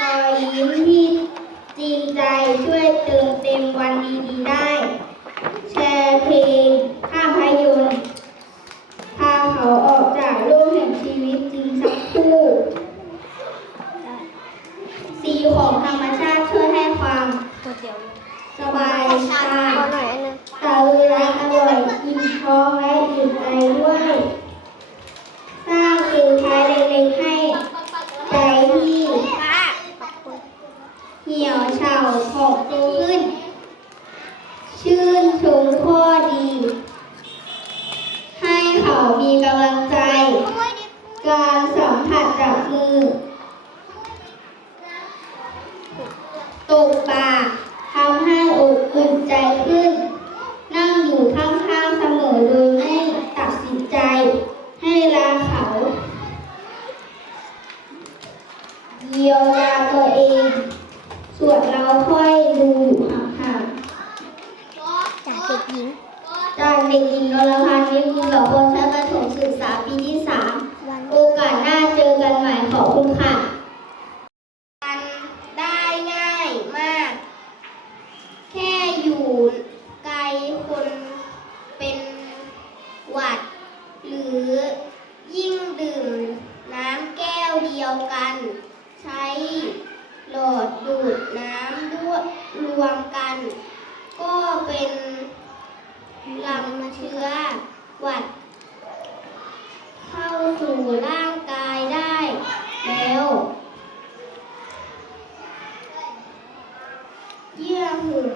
รอยยิ้มที่จริงใจช่วยเติมเต็มวันดีๆได้ แชร์เพลงภาพยนตร์พาเขาออกจากโลกแห่งชีวิตจริงสักครู่สีของธรรมชาติช่วยให้ความตัวเดียวสบายตาขอหน่อยอันนึงตาเวลาอร่อยอิ่มท้องและอิ่มใจด้วย สร้างสิ่งท้ายเล็กๆให้ใจที่เหี่ยวเฉาผ่องฟูขึ้น ชื่นชมข้อดี ให้เขามีกำลังใจ การสัมผัสจับมือ ตกปากทำให้อกอุ่นใจขึ้น นั่งอยู่ข้างๆเสมอโดยไม่ตัดสินใจ ให้ลาเขา เยียวยาตัวเอง ส่วนเราค่อยดูอห่าง จากเด็กหญิง ๆจากเด็กหญิงนรพันธ์วิบูลย์กับคนชั้นประถมศึกษาปีที่สาม วัน โอกาสหน้าเจอกันใหม่ขอบคุณค่ะมันได้ง่ายมาก แค่อยู่ไกลคนเป็นหวัด หรือยิ่งดื่มน้ำแก้วเดียวกัน ใช้หลอดดูดน้ำด้วยรวมกัน ก็เป็นลำเชื้อหวัด เข้า สู่ร่างกายได้แล้วเยื่อหุ้ม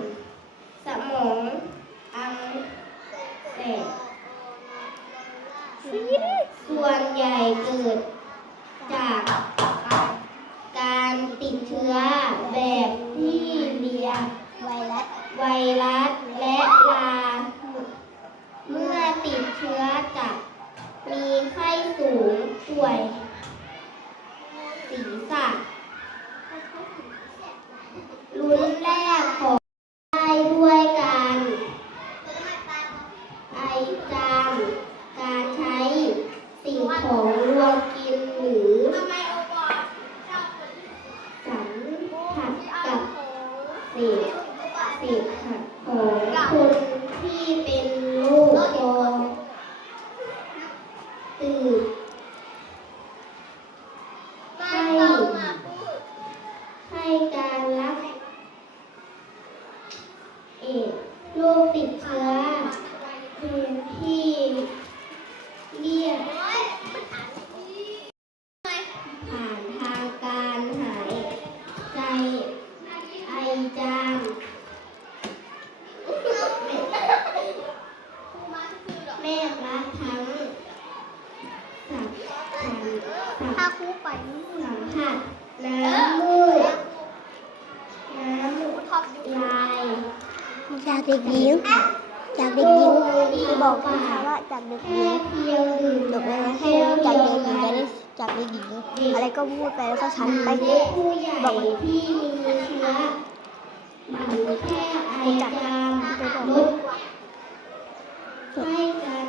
สมองอักเสบส่วนใหญ่เกิดจากการติดเชื้อแบบที่เรียก ไวรัส ไวรัสและลา เมื่อติดเชื้อจะมีไข้สูงป่วยศีรษะลุ้ นแรกของได้ด้วยกันไอจามการใช้สิ่งของรวมกินหรือสัมผัสกับเศษเศษหักของคนที่เป็นโรคคอตืดให้ให้การรับเอดส์โรคติดเชื้อเป็นที่เรียก ผ่านทางการหายใจไอจาม แม่รักทั้งสัมผัสสัมถ้าคู่ไปสัมผัสน้ำมูกน้ำลายจากเด็กหญิงจากเด็กหญิงคือบอกคุณค่ะว่าจากเด็กหญิแค่งเพียงดื่มจบแล้วนะแค่ให้เดีจากยวเด็กหญิงจะนะได้จากเด็กหญิงอะไรก็พูดไปแล้วก็ชันไปหรือผู้ใหญ่ที่มีเชื้อ หรือแค่ไอจามลดให้กัน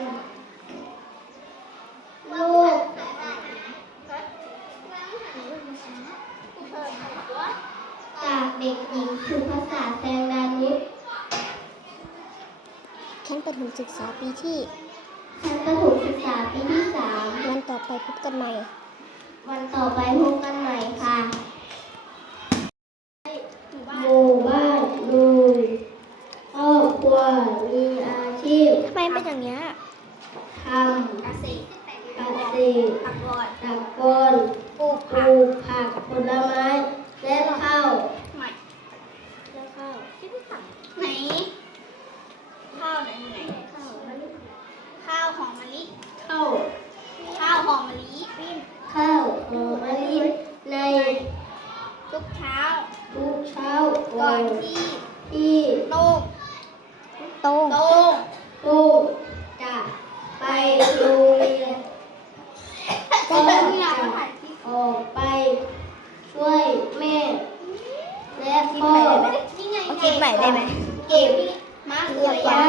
โรคจากเด็กหญิงสุภาษาแตงดานุชฉันประถมศึกษาปีที่ชั้นประถมศึกษาปีที่สามวันต่อไปพบกันใหม่ วันต่อไปพบกันใหม่างเงี้ยทำเกษตรเกษตรตักบอดตักบอนปลูกผักผักผลไม้และข้าวใหม่และข้าวที่พี่สั่งไหนข้าวไหนไหนข้าวขหอมมะลิข้าวข้าวหอมมะลิข้าวหอมมะลิในทุกเช้าทุกเช้าก่อนที่ที่โต้งโต้งโต้ง ได้ไหมเก็บมาเกือบแล้